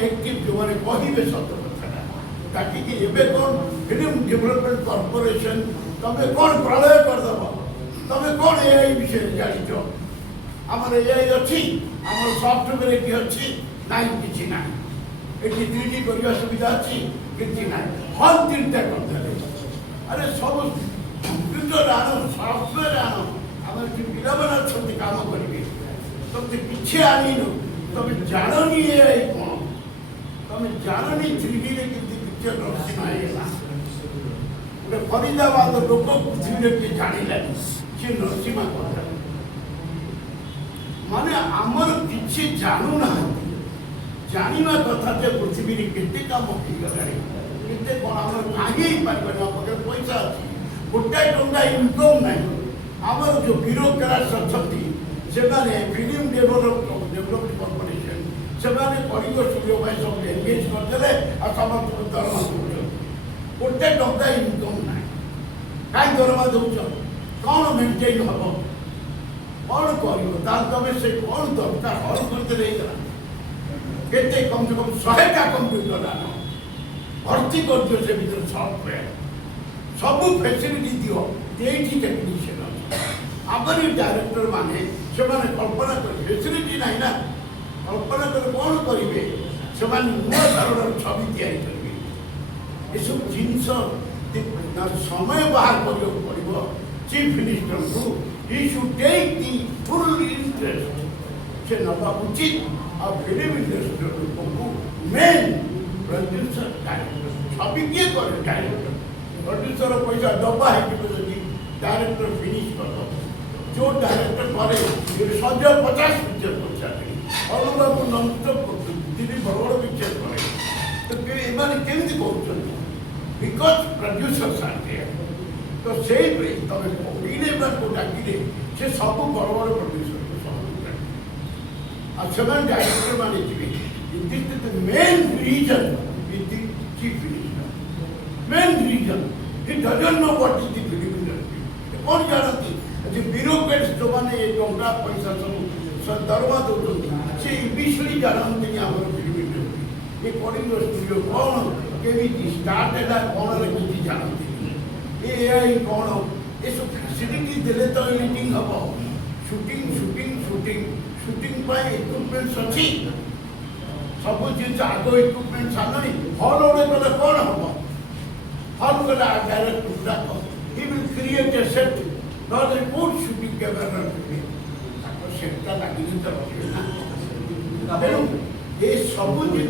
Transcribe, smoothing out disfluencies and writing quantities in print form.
active जो मैंने कहे सत कथा ताकि एवं कौन फिल्म डेवलपमेंट कॉर्पोरेशन तुम्हें कौन प्रलय करदेव तुम्हें कौन ए विषय जाच आमर ए अच्छी आम सफ्टवेयर ये अच्छी ना कि ना ये 3D करने सुविधा अच्छी कि ना हल 3टा करदे अरे सब कंप्यूटर आन सफ्टवेयर आन आम पिला अच्छा काम करेंगे तुम किसी आनीन तुम जाननी ए कौन तुम जाननी 3D पिक्चर नरसिंहा गोटे फरीदाबाद लोक पृथ्वी किए जाना सी नरसिंहा कथा माने आमर किसी जानू ना जाना कथा जे पृथ्वी केते काम होते कौन आम कहीं पारे पैसा अच्छी गोटे टंका इनकम ना आमर जो ब्यूरोक्राट्स अच्छा से फिल्म डेवलपमेंट कॉर्पोरेशन से स्टूडियो सब एंगेज करदे आ समस्त दरमा दौर गोटे टंका इनकम ना कहीं दरमा दौच कौन मेन्टेन हम कौन कर तुम से कौन दरकार हल करदे केते कम से कम 100टा कंप्यूटर आन भर्ती कर दियो से भीतर सफ्टवेयर सब फैसिलिटी दियो एठी टेक्नीशियन आमर डायरेक्टर माने से कल्पना कर फैसिलिटी ना ना कल्पना कर कौन करेंगे से नुआ धरण छवि या ये सब जिनस समय बाहर करने पड़ो चीफ मिनिस्टर को ही should take the full interest से नवा उचित और फिल्म इंडस्ट्री को मेन प्रोड्यूसर डायरेक्टर छवि किए करे डायरेक्टर प्रोड्यूसर पैसा डब्बा है डायरेक्टर फिनिश कर जो डायरेक्टर करे 150 पिक्चर कर सारे अलग अलग नॉन स्टॉप कर बड़ बड़ पिक्चर करे तो एमाने केमती कर बिकज प्रोड्यूसर्स आर देयर तो से तुम पकड़े को डाकिले से सब बड़ बड़ प्रोड्यूसर को सब डायरेक्टर माने जी main reason with the chief minister main reason he doesn't know what is the film industry कौन जानती जो ब्यूरोक्रेट्स जो मैंने ये टंका पैसा सब दरमा दौरान से विषय जानते आम फिल्म इंडस्ट्री ये कलिंग स्टूडियो कौन केमी स्टार्ट है कौन किसी जानते ये कौन ये सब फैसिलिटी देले तो एडिटिंग हम shooting shooting shooting shooting equipments अच्छी सब जिन आग इक्विपमेंट्स आनी हल गोटे गले कौन हम हल गला डायरेक्ट गुड़ाक he will create a set not कौन शूटिंग कैमेरा सेटा लगे तो रखे ना तेणु ये सब जिन